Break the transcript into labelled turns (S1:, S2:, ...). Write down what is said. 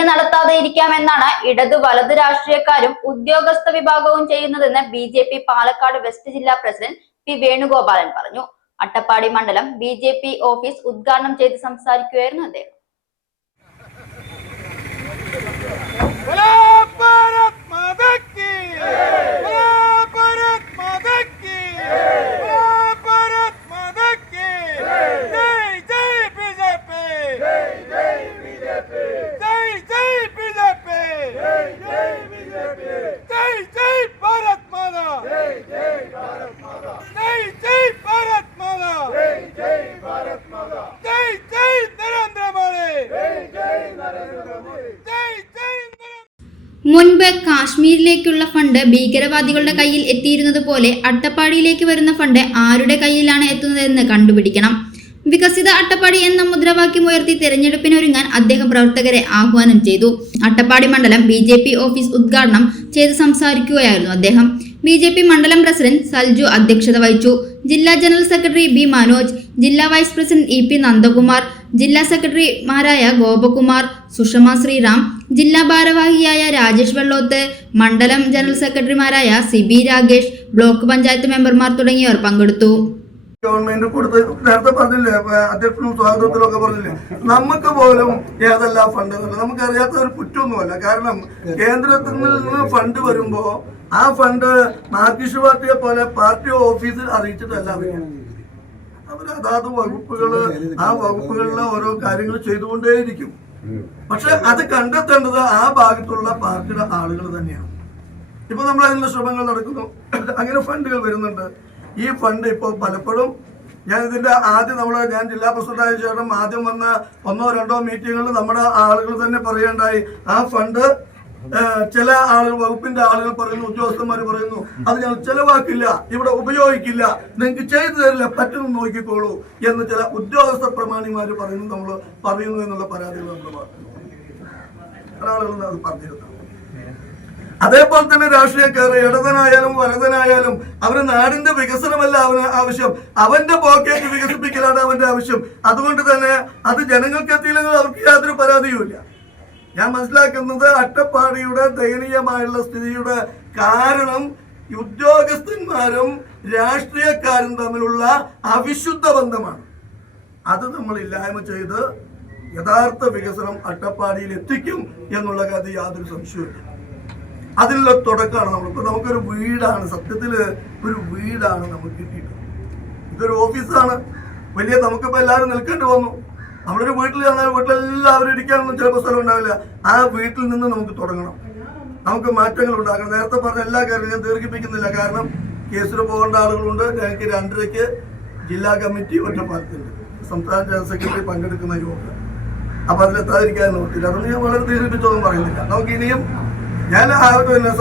S1: വിജയിപ്പിക്കാമെന്നാണ് ഇടതു വലത് രാഷ്ട്രീയക്കാരും ഉദ്യോഗസ്ഥ വിഭാഗവും ചെയ്യുന്നതെന്ന് B J P Palakkad west ജില്ലാ പ്രസിഡന്റ് പി വേണുഗോപാലൻ പറഞ്ഞു. അട്ടപ്പാടി മണ്ഡലം ബി ഓഫീസ് ഉദ്ഘാടനം ചെയ്ത് സംസാരിക്കുകയായിരുന്നു അദ്ദേഹം.
S2: മുൻപ് കാശ്മീരിലേക്കുള്ള ഫണ്ട് ഭീകരവാദികളുടെ കയ്യിൽ എത്തിയിരുന്നത് പോലെ അട്ടപ്പാടിയിലേക്ക് വരുന്ന ഫണ്ട് ആരുടെ കയ്യിലാണ് എത്തുന്നതെന്ന് കണ്ടുപിടിക്കണം. വികസിത അട്ടപ്പാടി എന്ന മുദ്രാവാക്യം ഉയർത്തി തെരഞ്ഞെടുപ്പിനൊരുങ്ങാൻ അദ്ദേഹം പ്രവർത്തകരെ ആഹ്വാനം ചെയ്തു. അട്ടപ്പാടി മണ്ഡലം ബി ജെ പി ഓഫീസ് ഉദ്ഘാടനം ചെയ്ത് സംസാരിക്കുകയായിരുന്നു അദ്ദേഹം. ബി ജെ പി മണ്ഡലം പ്രസിഡന്റ് സൽജു അധ്യക്ഷത വഹിച്ചു. ജില്ലാ ജനറൽ സെക്രട്ടറി ബി മനോജ് ജില്ലാ vice president E P Nandakumar ജില്ലാ സെക്രട്ടറിമാരായ ഗോപകുമാർ സുഷമ ശ്രീറാം ജില്ലാ ഭാരവാഹിയായ രാജേഷ് വെള്ളോത്ത് മണ്ഡലം ജനറൽ സെക്രട്ടറിമാരായ C B Ragesh block panchayat മെമ്പർമാർ തുടങ്ങിയവർ പങ്കെടുത്തു.
S3: ഗവൺമെന്റ് കൊടുത്ത് നേരത്തെ പറഞ്ഞില്ലേ അധ്യക്ഷനും സ്വാഗതത്തിലും ഒക്കെ പറഞ്ഞില്ലേ നമുക്ക് പോലും ഏതെല്ലാം ഫണ്ട് നമുക്ക് അറിയാത്ത ഒരു കുറ്റമൊന്നുമല്ല. കാരണം കേന്ദ്രത്തിൽ നിന്ന് ഫണ്ട് വരുമ്പോ ആ ഫണ്ട് മാർക്സിസ്റ്റ് പാർട്ടിയെ പോലെ പാർട്ടി ഓഫീസിൽ അറിയിച്ചിട്ടല്ല അവർ. അതാത് വകുപ്പുകൾ ആ വകുപ്പുകളിലെ ഓരോ കാര്യങ്ങൾ ചെയ്തുകൊണ്ടേയിരിക്കും. പക്ഷെ അത് കണ്ടെത്തേണ്ടത് ആ ഭാഗത്തുള്ള പാർട്ടിയുടെ ആളുകൾ തന്നെയാണ്. ഇപ്പൊ നമ്മൾ അതിനുള്ള ശ്രമങ്ങൾ നടക്കുന്നു. അങ്ങനെ ഫണ്ടുകൾ വരുന്നുണ്ട്. ഈ ഫണ്ട് ഇപ്പോൾ പലപ്പോഴും ഞാൻ ഇതിന്റെ ആദ്യം നമ്മൾ ഞാൻ ജില്ലാ പ്രസിഡന്റായ ശേഷം ആദ്യം വന്ന ഒന്നോ രണ്ടോ മീറ്റിങ്ങുകളിൽ നമ്മുടെ ആളുകൾ തന്നെ പറയേണ്ടായി ആ ഫണ്ട് ചില ആളുകൾ വകുപ്പിന്റെ ആളുകൾ പറയുന്നു ഉദ്യോഗസ്ഥന്മാർ പറയുന്നു അത് ഞങ്ങൾ ചെലവാക്കില്ല ഇവിടെ ഉപയോഗിക്കില്ല നിങ്ങൾക്ക് ചെയ്തു തരില്ല പറ്റുന്നു നോക്കിക്കോളൂ എന്ന് ചില ഉദ്യോഗസ്ഥ പ്രമാണിമാർ പറയുന്നു നമ്മൾ പറയുന്നു എന്നുള്ള പരാതികൾ നമ്മൾ ആളുകളും അത് പറഞ്ഞിരുന്നു. അതേപോലെ തന്നെ രാഷ്ട്രീയക്കാർ ഇടതനായാലും വലതനായാലും അവന് നാടിന്റെ വികസനമല്ല അവന് ആവശ്യം. അവന്റെ പോക്കറ്റ് വികസിപ്പിക്കലാണ് അവന്റെ ആവശ്യം. അതുകൊണ്ട് തന്നെ അത് ജനങ്ങൾക്ക് എത്തിയില്ലെങ്കിൽ അവർക്ക് യാതൊരു പരാതിയുമില്ല. ഞാൻ മനസ്സിലാക്കുന്നത് അട്ടപ്പാടിയുടെ ദയനീയമായുള്ള സ്ഥിതിയുടെ കാരണം ഉദ്യോഗസ്ഥന്മാരും രാഷ്ട്രീയക്കാരും തമ്മിലുള്ള അവിശുദ്ധ ബന്ധമാണ്. അത് നമ്മൾ ഇല്ലായ്മ ചെയ്ത് യഥാർത്ഥ വികസനം അട്ടപ്പാടിയിൽ എത്തിക്കും എന്നുള്ള കാര്യം യാതൊരു സംശയമില്ല അതിനുള്ള തുടക്കമാണ് നമ്മളിപ്പോ നമുക്കൊരു വീടാണ്. സത്യത്തിൽ ഒരു വീടാണ് നമുക്ക് കിട്ടിയിട്ടുള്ളത്. ഇതൊരു ഓഫീസാണ്. വലിയ നമുക്കിപ്പോ എല്ലാവരും നിൽക്കേണ്ടി വന്നു. നമ്മളൊരു വീട്ടിൽ ചെന്നാൽ വീട്ടിലെല്ലാവരും ഇരിക്കാനൊന്നും ചിലപ്പോൾ സ്ഥലം ഉണ്ടാവില്ല ആ വീട്ടിൽ നിന്ന് നമുക്ക് തുടങ്ങണം. നമുക്ക് മാറ്റങ്ങൾ ഉണ്ടാക്കണം നേരത്തെ പറഞ്ഞ എല്ലാ കാര്യങ്ങളും ഞാൻ ദീർഘിപ്പിക്കുന്നില്ല. കാരണം കേസിന് പോകേണ്ട ആളുകളുണ്ട്. ഞങ്ങൾക്ക് രണ്ടരയ്ക്ക് ജില്ലാ കമ്മിറ്റി ഒറ്റപ്പാലത്തുണ്ട്. സംസ്ഥാന ജനറൽ സെക്രട്ടറി പങ്കെടുക്കുന്ന യോഗം അപ്പൊ അതിലെത്താതിരിക്കാൻ നോക്കില്ല. അതൊന്നും ഞാൻ വളരെ ദീർഘിപ്പിച്ചൊന്നും പറയുന്നില്ല. നമുക്ക് ഇനിയും ഞാൻ ആ പിന്നെ